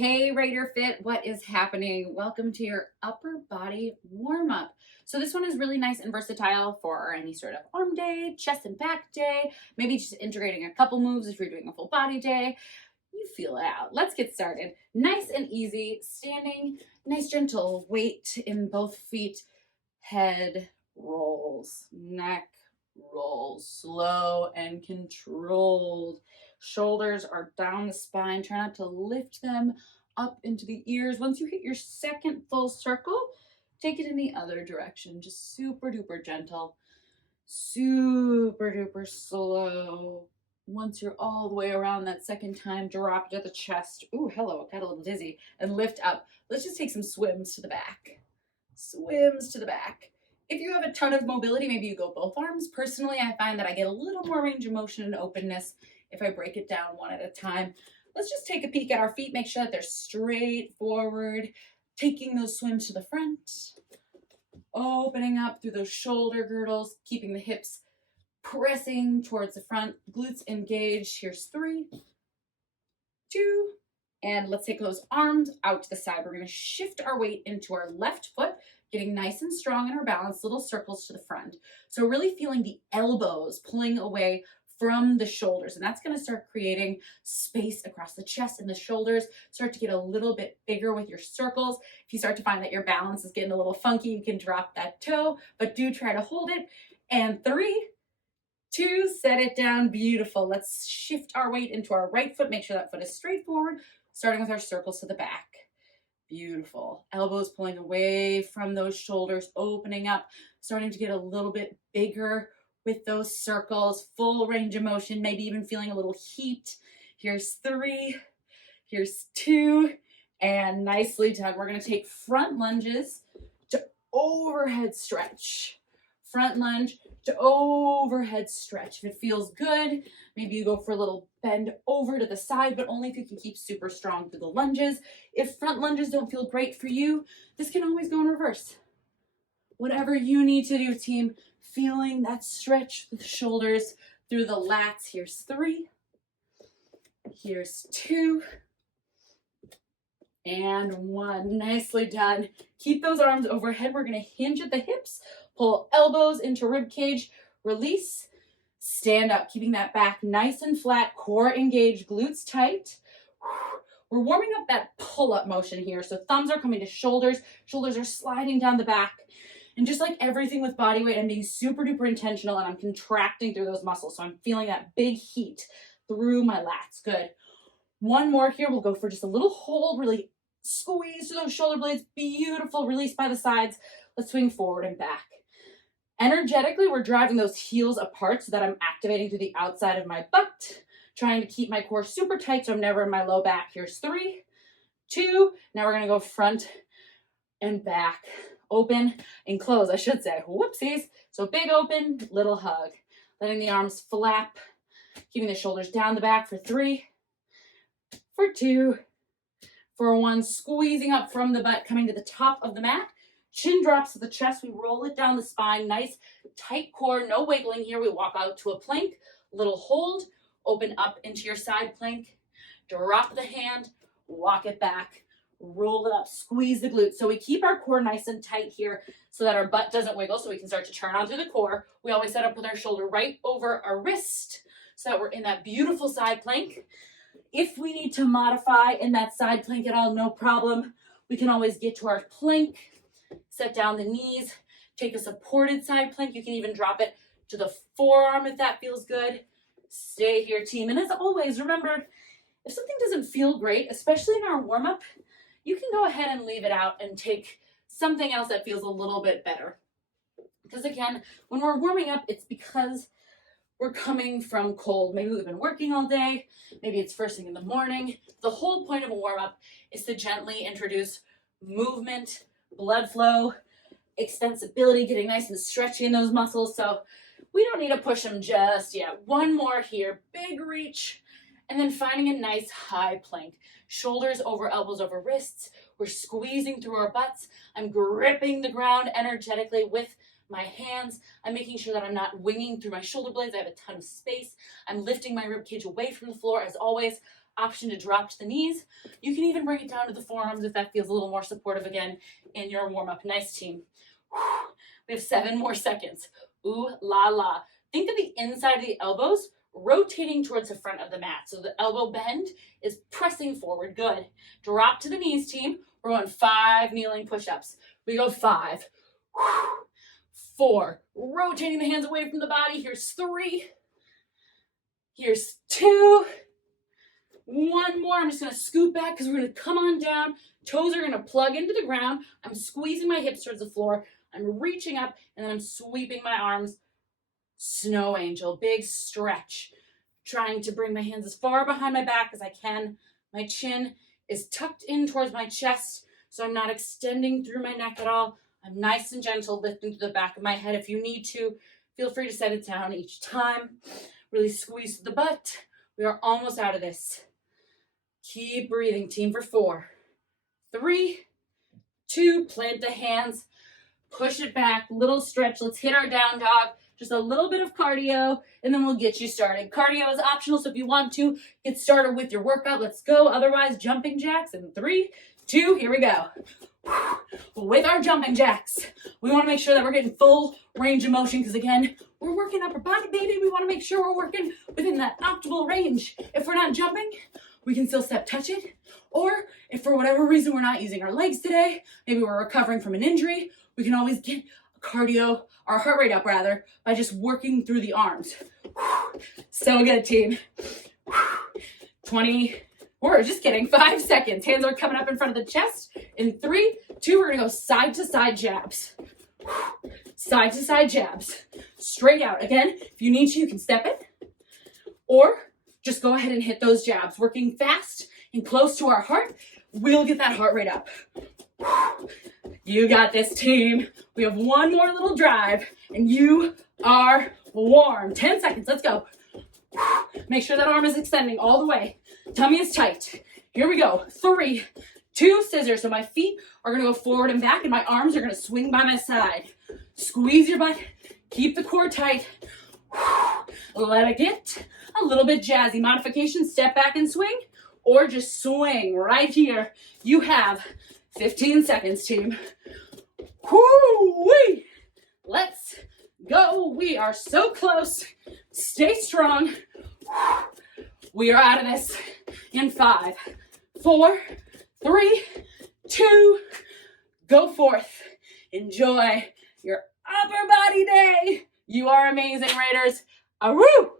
Hey Raider Fit, what is happening? Welcome to your upper body warm up. So this one is really nice and versatile for any sort of arm day, chest and back day, maybe just integrating a couple moves if you're doing a full body day. You feel it out. Let's get started. Nice and easy, standing, nice gentle weight in both feet, head rolls, neck rolls, slow and controlled. Shoulders are down the spine. Try not to lift them up into the ears. Once you hit your second full circle, take it in the other direction. Just super duper gentle, super duper slow. Once you're all the way around that second time, drop it to the chest. Ooh, hello, got a little dizzy. And lift up. Let's just take some swims to the back. Swims to the back. If you have a ton of mobility, maybe you go both arms. Personally, I find that I get a little more range of motion and openness if I break it down one at a time. Let's just take a peek at our feet, make sure that they're straight forward, taking those swims to the front, opening up through those shoulder girdles, keeping the hips pressing towards the front, glutes engaged. Here's 3, 2, and let's take those arms out to the side. We're going to shift our weight into our left foot, getting nice and strong in our balance, little circles to the front. So really feeling the elbows pulling away from the shoulders, and that's going to start creating space across the chest and the shoulders. Start to get a little bit bigger with your circles. If you start to find that your balance is getting a little funky, you can drop that toe, but do try to hold it. And 3, 2, set it down. Beautiful. Let's shift our weight into our right foot. Make sure that foot is straight forward, starting with our circles to the back. Beautiful. Elbows pulling away from those shoulders, opening up, starting to get a little bit bigger with those circles, full range of motion, maybe even feeling a little heat. Here's 3, here's 2, and nicely done. We're going to take front lunges to overhead stretch. Front lunge to overhead stretch. If it feels good, maybe you go for a little bend over to the side, but only if you can keep super strong through the lunges. If front lunges don't feel great for you, this can always go in reverse. Whatever you need to do, team. Feeling that stretch with the shoulders through the lats. Here's 3, here's 2, and 1. Nicely done. Keep those arms overhead. We're going to hinge at the hips, pull elbows into rib cage, release, stand up, keeping that back nice and flat, core engaged, glutes tight. We're warming up that pull-up motion here. So thumbs are coming to shoulders, shoulders are sliding down the back. And just like everything with body weight, I'm being super duper intentional and I'm contracting through those muscles. So I'm feeling that big heat through my lats. Good. One more here. We'll go for just a little hold, really squeeze through those shoulder blades. Beautiful. Release by the sides. Let's swing forward and back. Energetically, we're driving those heels apart so that I'm activating through the outside of my butt, trying to keep my core super tight so I'm never in my low back. Here's 3, 2. Now we're going to go front and back. Open and close, I should say. Whoopsies. So big open, little hug. Letting the arms flap, keeping the shoulders down the back for 3, for 2, for 1. Squeezing up from the butt, coming to the top of the mat. Chin drops to the chest. We roll it down the spine. Nice, tight core. No wiggling here. We walk out to a plank. Little hold. Open up into your side plank. Drop the hand. Walk it back. Roll it up, squeeze the glutes. So we keep our core nice and tight here so that our butt doesn't wiggle, so we can start to turn on through the core. We always set up with our shoulder right over our wrist so that we're in that beautiful side plank. If we need to modify in that side plank at all, no problem. We can always get to our plank, set down the knees, take a supported side plank. You can even drop it to the forearm if that feels good. Stay here, team. And as always, remember, if something doesn't feel great, especially in our warm-up, you can go ahead and leave it out and take something else that feels a little bit better. Because again, when we're warming up, it's because we're coming from cold. Maybe we've been working all day. Maybe it's first thing in the morning. The whole point of a warm-up is to gently introduce movement, blood flow, extensibility, getting nice and stretchy in those muscles. So we don't need to push them just yet. One more here, big reach. And then finding a nice high plank. Shoulders over elbows over wrists. We're squeezing through our butts. I'm gripping the ground energetically with my hands. I'm making sure that I'm not winging through my shoulder blades. I have a ton of space. I'm lifting my rib cage away from the floor. As always, option to drop to the knees. You can even bring it down to the forearms if that feels a little more supportive again in your warm-up. Nice, team. We have 7 more seconds. Ooh la la. Think of the inside of the elbows rotating towards the front of the mat. So the elbow bend is pressing forward. Good. Drop to the knees, team. We're going 5 kneeling push-ups. We go 5, 4, rotating the hands away from the body. Here's 3. Here's 2. 1 more. I'm just going to scoot back because we're going to come on down. Toes are going to plug into the ground. I'm squeezing my hips towards the floor. I'm reaching up, and then I'm sweeping my arms. Snow angel, big stretch. Trying to bring my hands as far behind my back as I can. My chin is tucked in towards my chest, so I'm not extending through my neck at all. I'm nice and gentle, lifting to the back of my head. If you need to, feel free to set it down each time. Really squeeze the butt. We are almost out of this. Keep breathing, team, for 4, 3, 2, plant the hands, push it back, little stretch. Let's hit our down dog. Just a little bit of cardio, and then we'll get you started. Cardio is optional, so if you want to get started with your workout, let's go. Otherwise, jumping jacks in 3, 2, here we go. With our jumping jacks, we want to make sure that we're getting full range of motion because, again, we're working upper body, baby. We want to make sure we're working within that optimal range. If we're not jumping, we can still step touch it. Or if for whatever reason we're not using our legs today, maybe we're recovering from an injury, we can always get cardio, our heart rate up rather, by just working through the arms. So good, team. 20, we're just kidding, 5 seconds. Hands are coming up in front of the chest. In 3, 2, we're gonna go side to side jabs. Side to side jabs. Straight out. Again, if you need to, you can step it. Or just go ahead and hit those jabs. Working fast and close to our heart, we'll get that heart rate up. You got this, team. We have 1 more little drive, and you are warm. 10 seconds, let's go. Make sure that arm is extending all the way. Tummy is tight. Here we go. 3, 2, scissors. So my feet are gonna go forward and back, and my arms are gonna swing by my side. Squeeze your butt. Keep the core tight. Let it get a little bit jazzy. Modification, step back and swing, or just swing right here. You have 15 seconds, team. Whoo-wee! Let's go. We are so close. Stay strong. We are out of this in 5, 4, 3, 2, go forth. Enjoy your upper body day. You are amazing, Raiders. Aroo!